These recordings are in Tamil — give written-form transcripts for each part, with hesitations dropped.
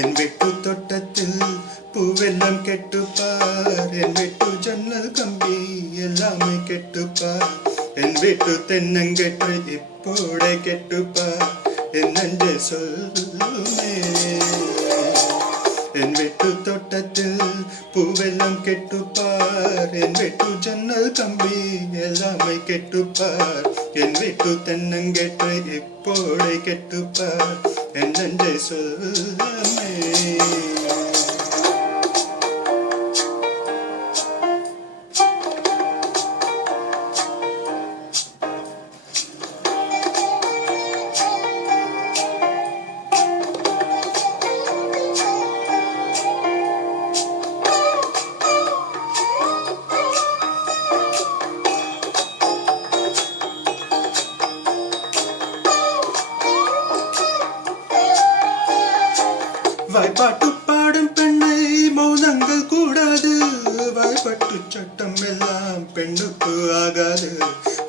என் வெட்டு தோட்டத்தில் பூவெல்லாம் கெட்டுப்பார், என் வெட்டு ஜன்னல் கம்பி எல்லாமே கெட்டுப்பார், என் வெட்டு தென்னங்கெட்டு இப்போட கெட்டுப்பார், என் நஞ்சை சொல்லுமே. என் வெட்டு தோட்டத்தில் பூவெல்லாம் கெட்டுப்பார், என் வெட்டு ஜன்னல் கம்பி எல்லாமே கெட்டுப்பார், என் வெட்டு தென்னங்கெட்டு இப்போட கெட்டுப்பார், என் நஞ்சை சொல்லுமே. வாய்ப்பாட்டு பாடும் பெண்ணை மௌனங்கள் கூடாது, வாய்ப்பட்டு சட்டம் எல்லாம் பெண்ணுக்கு ஆகாது,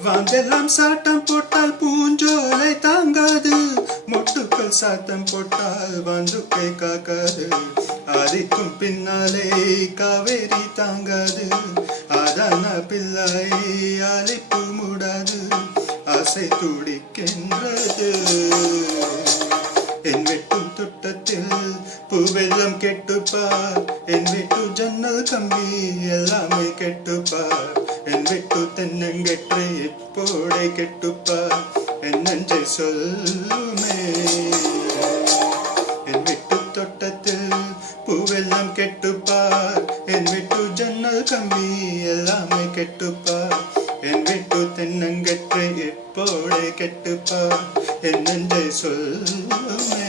வாங்கெல்லாம் சாட்டம் போட்டால் பூஞ்சோலை தாங்காது, மொட்டுக்கள் சாத்தம் போட்டால் வாந்துக்கை காக்காது, ஆதிக்கும் பின்னாலே காவேரி தாங்காது, ஆதான பிள்ளை அழைப்பு மூடாது, ஆசை துடிக்கின்றது. என் வெட்டும் தோட்டத்தில் பூவெல்லாம் கெட்டுப்பார், என் வெட்டு ஜன்னல் கம்பி எல்லாமே கெட்டுப்பார், என் வெட்டு தென்னங்கெற்றை எப்போட கெட்டுப்பார், என் நஞ்சை சொல்லுமே. என் வெட்டு தோட்டத்தில் பூவெல்லாம் கெட்டுப்பார், என் வெட்டு ஜன்னல் கம்பி எல்லாமே கெட்டுப்பார், என் வெட்டு தென்னங்கெற்றை எப்போட கெட்டுப்பார், என் நஞ்சை சொல்லுமே.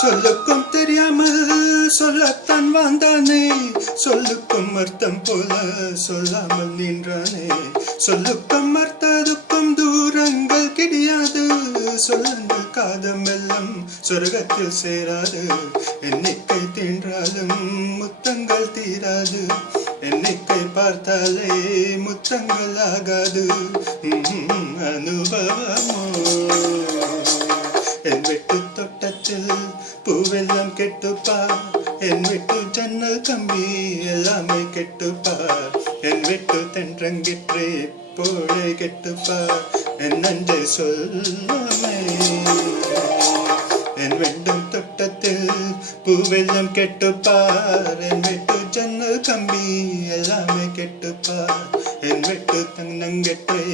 சொல்லுக்கும் தெரியாமல் சொல்லத்தான் வந்தானே, சொல்லுக்கும் அர்த்தம் போல சொல்லாமல் நின்றானே, சொல்லுக்கும் அர்த்ததுக்கும் தூரங்கள் கிடையாது, சொல்லுங்கள் காதம் எல்லாம் சொர்க்கத்தில் சேராது, எண்ணிக்கை தீன்றாலும் முத்தங்கள் தீராது, எண்ணிக்கை பார்த்தாலே முத்தங்கள் ஆகாது, அனுபவமோ. என் வெட்டு தோட்டத்தில் பூவெல்லாம் கெட்டுப்பார், என் வெட்டு ஜன்னல் கம்பி எல்லாமே கெட்டுப்பார், என் வெட்டு தென்றங்கிற்றே போட கெட்டுப்பார், என் நஞ்சை சொல்லுமே. என் வெட்டும் தோட்டத்தில் பூவெல்லாம் கெட்டுப்பார், என் வெட்டு ஜன்னல் கம்பி எல்லாமே கெட்டுப்பார், என் வெட்டு தென்னங்கெற்றே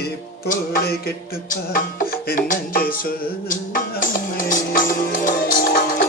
போட கெட்டுப்பார், என் நஞ்சை சொல்லுமே.